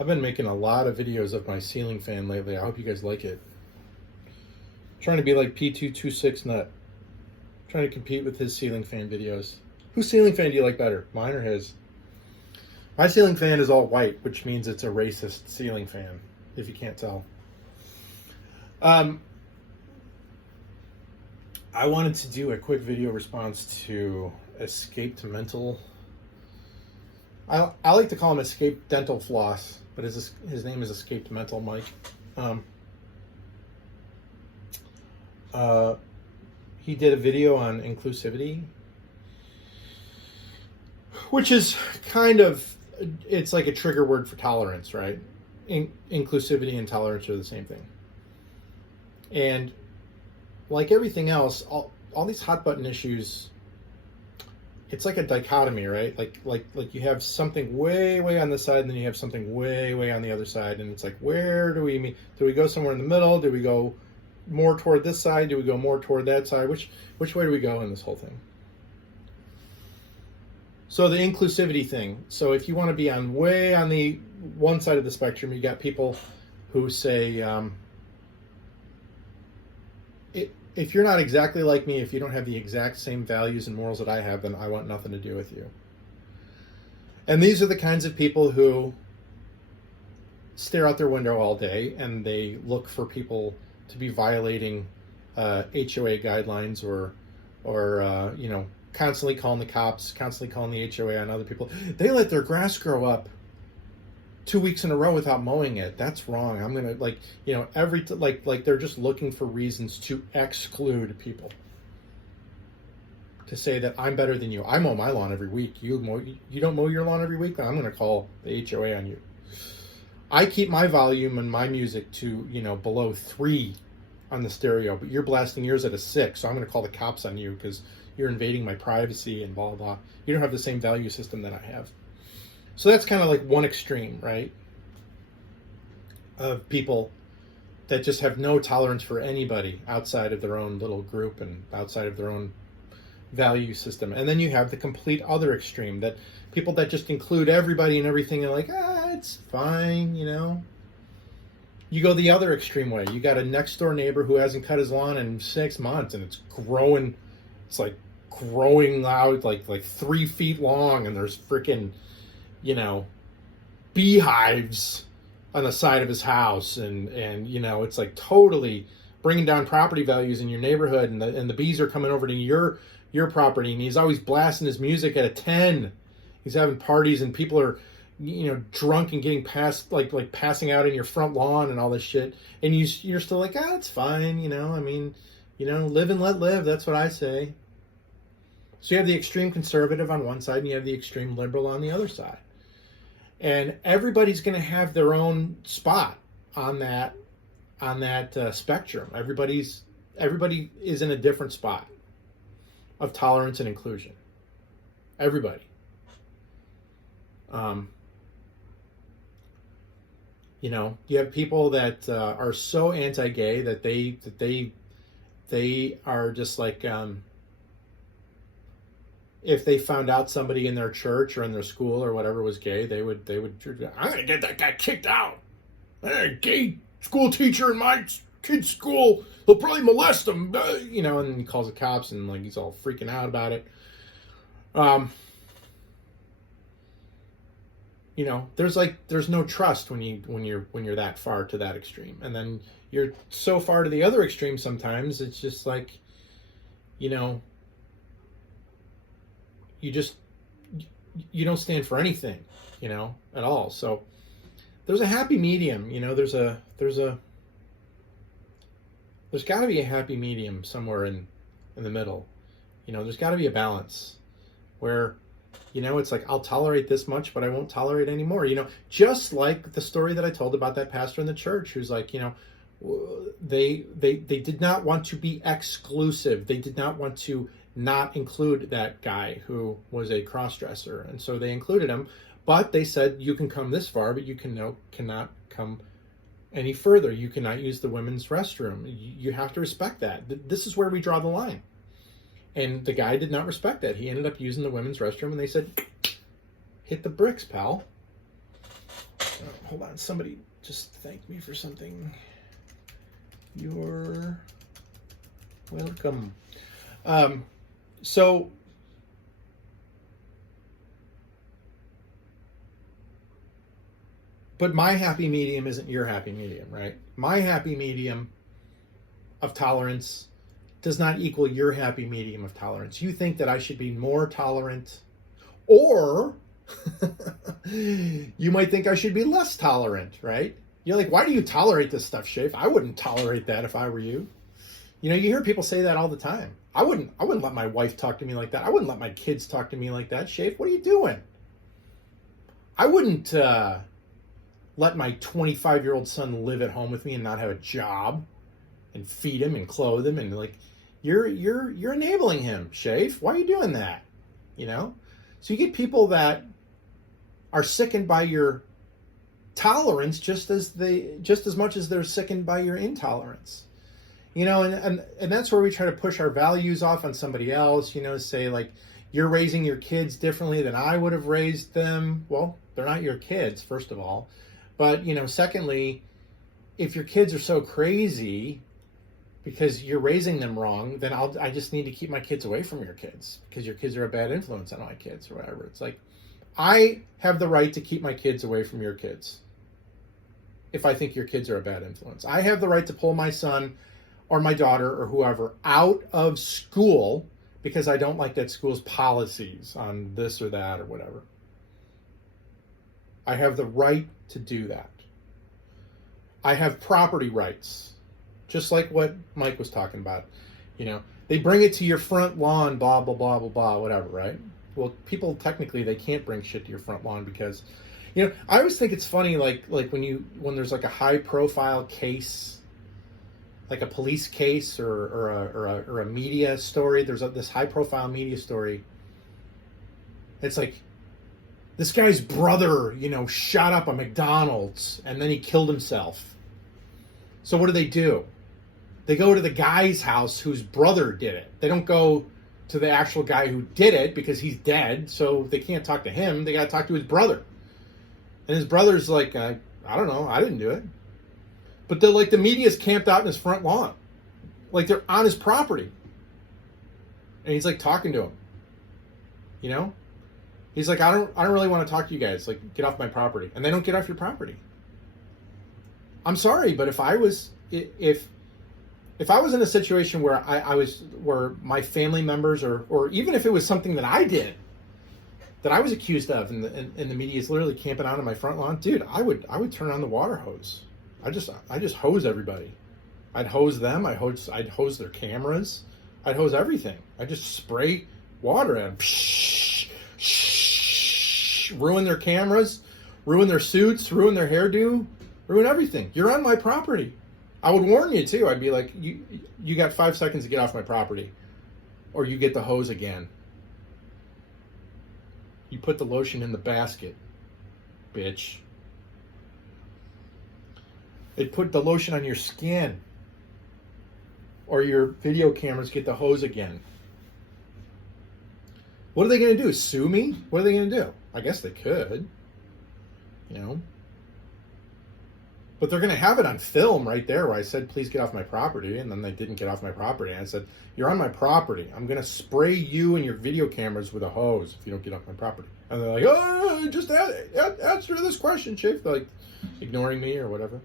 I've been making a lot of videos of my ceiling fan lately. I hope you guys like it. I'm trying to be like P226 Nut. Trying to compete with his ceiling fan videos. Whose ceiling fan do you like better? Mine or his? My ceiling fan is all white, which means it's a racist ceiling fan, if you can't tell. I wanted to do a quick video response to escaped mental. I like to call him escaped dental floss, but his name is escaped mental Mike. He did a video on inclusivity, which is kind of, it's like a trigger word for tolerance, right? Inclusivity and tolerance are the same thing. And like everything else, all these hot button issues, it's like a dichotomy, right? Like you have something way on the side, and then you have something way on the other side, and it's like, where do we meet? Do we go somewhere in the middle? Do we go more toward this side? Do we go more toward that side? Which way do we go in this whole thing? So the inclusivity thing. So if you want to be way on the one side of the spectrum, you got people who say, if you're not exactly like me, if you don't have the exact same values and morals that I have, then I want nothing to do with you. And these are the kinds of people who stare out their window all day and they look for people to be violating HOA guidelines or constantly calling the cops, constantly calling the HOA on other people. They let their grass grow up 2 weeks in a row without mowing it. That's wrong. I'm gonna they're just looking for reasons to exclude people, to say that I'm better than you. I mow my lawn every week. You don't mow your lawn every week? Then I'm gonna call the HOA on you. I keep my volume and my music to below 3 on the stereo, but you're blasting yours at a 6, so I'm gonna call the cops on you because you're invading my privacy and blah blah blah. You don't have the same value system that I have. So that's kind of like one extreme, right? Of people that just have no tolerance for anybody outside of their own little group and outside of their own value system. And then you have the complete other extreme, that people that just include everybody and everything and like, it's fine, You go the other extreme way. You got a next door neighbor who hasn't cut his lawn in 6 months and it's growing. It's like growing out like 3 feet long, and there's freaking beehives on the side of his house, and it's like totally bringing down property values in your neighborhood, and the bees are coming over to your property, and he's always blasting his music at a 10. He's having parties, and people are drunk and getting passing out in your front lawn and all this shit, and you're still like, it's fine, live and let live. That's what I say. So you have the extreme conservative on one side, and you have the extreme liberal on the other side. And everybody's going to have their own spot on that spectrum. Everybody is in a different spot of tolerance and inclusion. Everybody. You have people that are so anti-gay that they are just like, if they found out somebody in their church or in their school or whatever was gay, they would I'm gonna get that guy kicked out. A gay school teacher in my kid's school, he'll probably molest him, and he calls the cops and he's all freaking out about it. There's no trust when you're that far to that extreme, and then you're so far to the other extreme. Sometimes it's just like, you don't stand for anything, at all. So there's a happy medium, there's got to be a happy medium somewhere in the middle. There's got to be a balance where, it's like, I'll tolerate this much, but I won't tolerate anymore. Just like the story that I told about that pastor in the church who's like, they did not want to be exclusive. They did not want to not include that guy who was a cross-dresser, and so they included him, but they said, you can come this far, but you cannot come any further. You cannot use the women's restroom. You have to respect that. This is where we draw the line. And the guy did not respect that. He ended up using the women's restroom, and they said, hit the bricks, pal. hold on. Somebody just thanked me for something. You're welcome. So but my happy medium isn't your happy medium, right? My happy medium of tolerance does not equal your happy medium of tolerance. You think that I should be more tolerant, or you might think I should be less tolerant, right? You're like, why do you tolerate this stuff, Shafe? I wouldn't tolerate that if I were you. You know, you hear people say that all the time. I wouldn't let my wife talk to me like that. I wouldn't let my kids talk to me like that. Shafe, what are you doing? I wouldn't let my 25-year-old son live at home with me and not have a job and feed him and clothe him, and like, you're enabling him, Shafe. Why are you doing that? You know? So you get people that are sickened by your tolerance just as much as they're sickened by your intolerance. You know, and that's where we try to push our values off on somebody else, you know, say like, you're raising your kids differently than I would have raised them. Well, they're not your kids, first of all. But, you know, secondly, if your kids are so crazy because you're raising them wrong, then I just need to keep my kids away from your kids because your kids are a bad influence on my kids or whatever. It's like, I have the right to keep my kids away from your kids if I think your kids are a bad influence. I have the right to pull my son or my daughter or whoever out of school because I don't like that school's policies on this or that or whatever. I have the right to do that. I have property rights, just like what Mike was talking about. You know, they bring it to your front lawn, blah, blah, blah, blah, blah, whatever, right? Well, people technically, they can't bring shit to your front lawn because, you know, I always think it's funny, like when there's like a high profile case, like a police case or a media story, there's this high profile media story. It's like, this guy's brother, you know, shot up a McDonald's and then he killed himself. So what do? They go to the guy's house whose brother did it. They don't go to the actual guy who did it because he's dead, so they can't talk to him. They got to talk to his brother. And his brother's like, I don't know, I didn't do it. But the media's camped out in his front lawn. Like they're on his property. And he's like talking to him. You know? He's like, I don't really want to talk to you guys. Like, get off my property. And they don't get off your property. I'm sorry, but if I was in a situation where where my family members or even if it was something that I did, that I was accused of, and the media is literally camping out on my front lawn, dude, I would turn on the water hose. I just hose everybody. I'd hose them. I'd hose their cameras. I'd hose everything. I just spray water at them. Ruin their cameras, ruin their suits, ruin their hairdo, ruin everything. You're on my property. I would warn you too. I'd be like, you got 5 seconds to get off my property, or you get the hose again. You put the lotion in the basket, bitch. It put the lotion on your skin, or your video cameras get the hose again. What are they going to do? Sue me? What are they going to do? I guess they could, you know. But they're going to have it on film right there where I said, please get off my property. And then they didn't get off my property. And I said, you're on my property. I'm going to spray you and your video cameras with a hose if you don't get off my property. And they're like, oh, just answer this question, Chief. They're like ignoring me or whatever.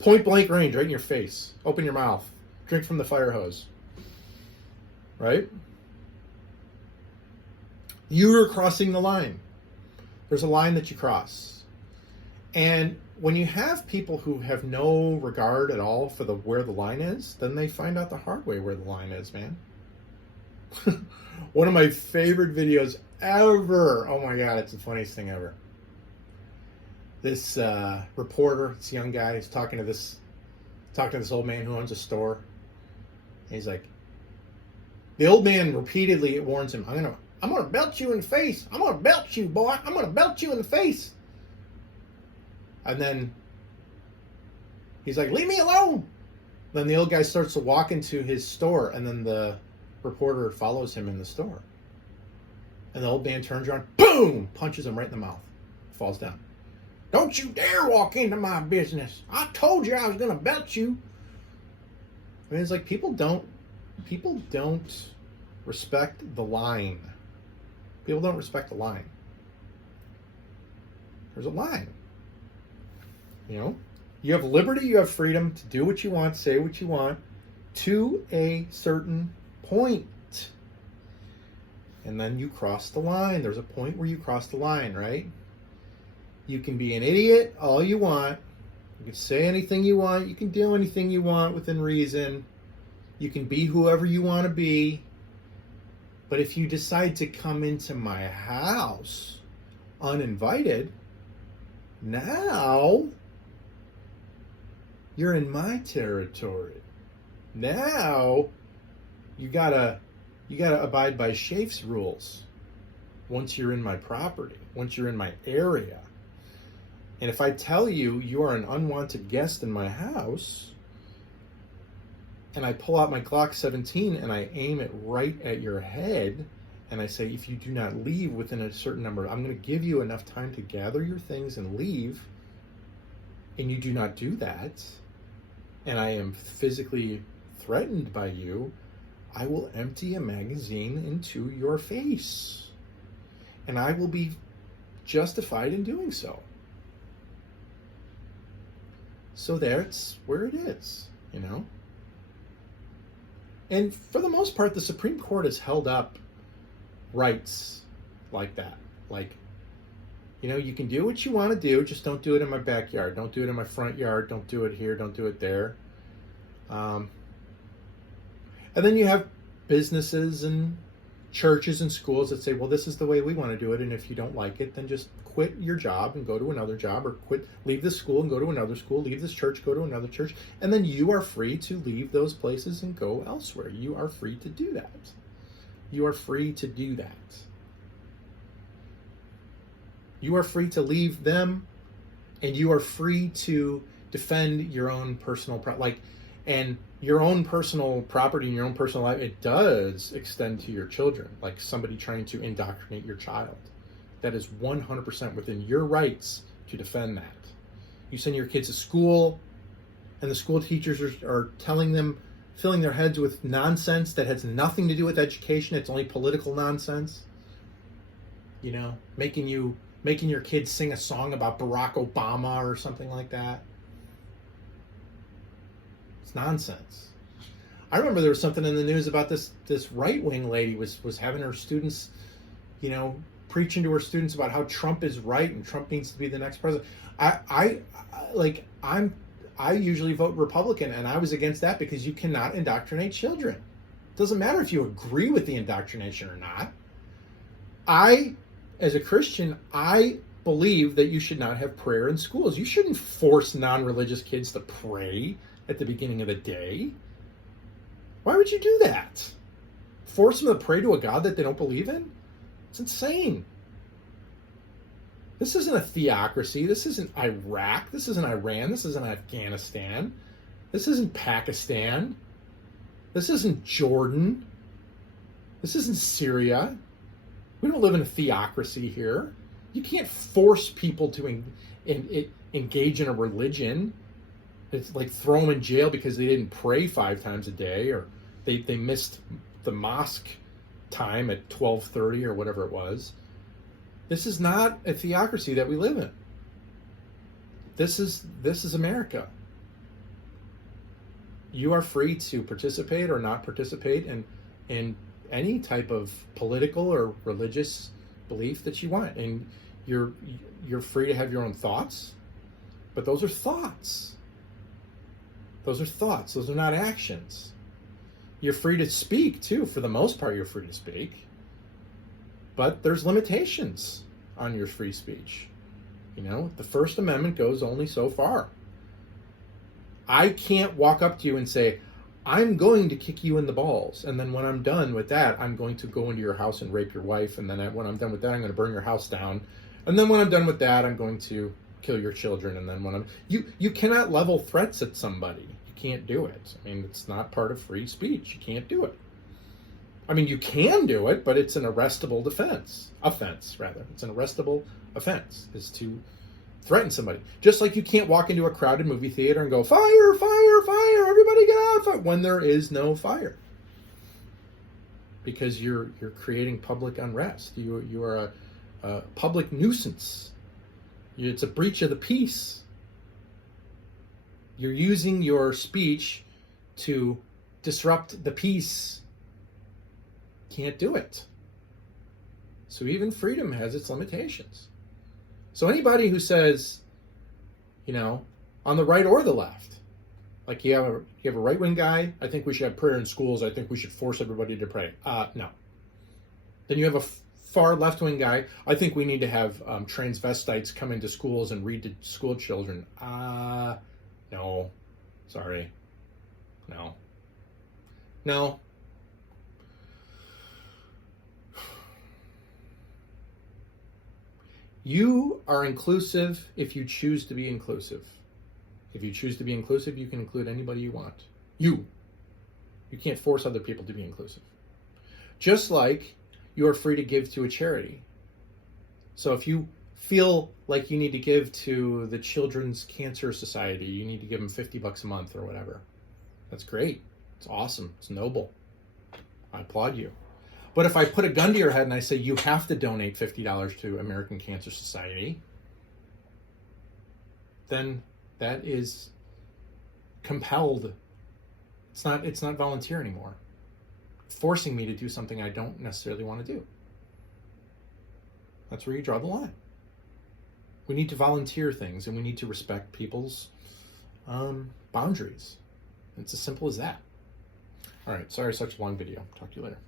Point blank range right in your face. Open your mouth. Drink from the fire hose. Right? You're crossing the line. There's a line that you cross. And when you have people who have no regard at all for where the line is, then they find out the hard way where the line is, man. One of my favorite videos ever. Oh my God, it's the funniest thing ever. This reporter, this young guy, is talking to this old man who owns a store. And he's like, the old man repeatedly warns him, I'm gonna belt you in the face. I'm gonna belt you, boy. I'm gonna belt you in the face. And then he's like, leave me alone. Then the old guy starts to walk into his store, and then the reporter follows him in the store. And the old man turns around, boom, punches him right in the mouth, falls down. Don't you dare walk into my business. I told you I was going to belt you. I mean, it's like people don't respect the line. People don't respect the line. There's a line. You know, you have liberty, you have freedom to do what you want, say what you want, to a certain point. And then you cross the line. There's a point where you cross the line, right? You can be an idiot all you want. You can say anything you want. You can do anything you want within reason. You can be whoever you want to be. But if you decide to come into my house uninvited, now you're in my territory. Now you gotta abide by Shafe's rules once you're in my property, once you're in my area. And if I tell you you are an unwanted guest in my house, and I pull out my Glock 17 and I aim it right at your head, and I say, if you do not leave within a certain number, I'm going to give you enough time to gather your things and leave, and you do not do that, and I am physically threatened by you, I will empty a magazine into your face. And I will be justified in doing so. So that's where it is, you know? And for the most part, the Supreme Court has held up rights like that. Like, you know, you can do what you want to do, just don't do it in my backyard. Don't do it in my front yard. Don't do it here. Don't do it there. And then you have businesses and churches and schools that say, well, this is the way we want to do it. And if you don't like it, then just quit your job and go to another job, or leave this school and go to another school, leave this church, go to another church. And then you are free to leave those places and go elsewhere. You are free to do that. You are free to do that. You are free to leave them, and you are free to defend your own personal and your own personal property and your own personal life. It does extend to your children, like somebody trying to indoctrinate your child. That is 100% within your rights to defend that. You send your kids to school, and the school teachers are telling them, filling their heads with nonsense that has nothing to do with education. It's only political nonsense. You know, making your kids sing a song about Barack Obama or something like that. It's nonsense. I remember there was something in the news about this right-wing lady was having her students, you know, preaching to her students about how Trump is right and Trump needs to be the next president. I usually vote Republican, and I was against that because you cannot indoctrinate children. It doesn't matter if you agree with the indoctrination or not. As a Christian, I believe that you should not have prayer in schools. You shouldn't force non-religious kids to pray at the beginning of the day. Why would you do that? Force them to pray to a God that they don't believe in? It's insane. This isn't a theocracy. This isn't Iraq. This isn't Iran. This isn't Afghanistan. This isn't Pakistan. This isn't Jordan. This isn't Syria. We don't live in a theocracy here. You can't force people to engage in a religion. It's like throw them in jail because they didn't pray 5 times a day, or they missed the mosque time at 12:30 or whatever it was. This is not a theocracy that we live in. This is America. You are free to participate or not participate in any type of political or religious belief that you want, and you're free to have your own thoughts, but those are thoughts. Those are thoughts. Those are not actions. You're free to speak too. For the most part, you're free to speak, but there's limitations on your free speech. You know, the First Amendment goes only so far. I can't walk up to you and say, I'm going to kick you in the balls, and then when I'm done with that, I'm going to go into your house and rape your wife, and then when I'm done with that, I'm going to burn your house down, and then when I'm done with that, I'm going to kill your children, and then when you cannot level threats at somebody. You can't do it. I mean, it's not part of free speech. You can't do it. I mean, you can do it, but it's an arrestable offense, rather. It's an arrestable offense, is to threaten somebody. Just like you can't walk into a crowded movie theater and go, fire, fire, fire, everybody get out, fire, when there is no fire. Because you're creating public unrest. You are a public nuisance. It's a breach of the peace. You're using your speech to disrupt the peace. Can't do it. So even freedom has its limitations. So anybody who says, on the right or the left, like you have a right-wing guy, I think we should have prayer in schools, I think we should force everybody to pray. No. Then you have a far left-wing guy, I think we need to have transvestites come into schools and read to school children. No. Sorry. No. No. You are inclusive if you choose to be inclusive. If you choose to be inclusive, you can include anybody you want. You can't force other people to be inclusive. Just like you are free to give to a charity. So if you feel like you need to give to the Children's Cancer Society, you need to give them $50 a month or whatever. That's great. It's awesome. It's noble. I applaud you. But if I put a gun to your head and I say you have to donate $50 to American Cancer Society, then that is compelled. It's not volunteer anymore. Forcing me to do something I don't necessarily want to do. That's where you draw the line. We need to volunteer things, and we need to respect people's boundaries. It's as simple as that. All right, sorry, such a long video. Talk to you later.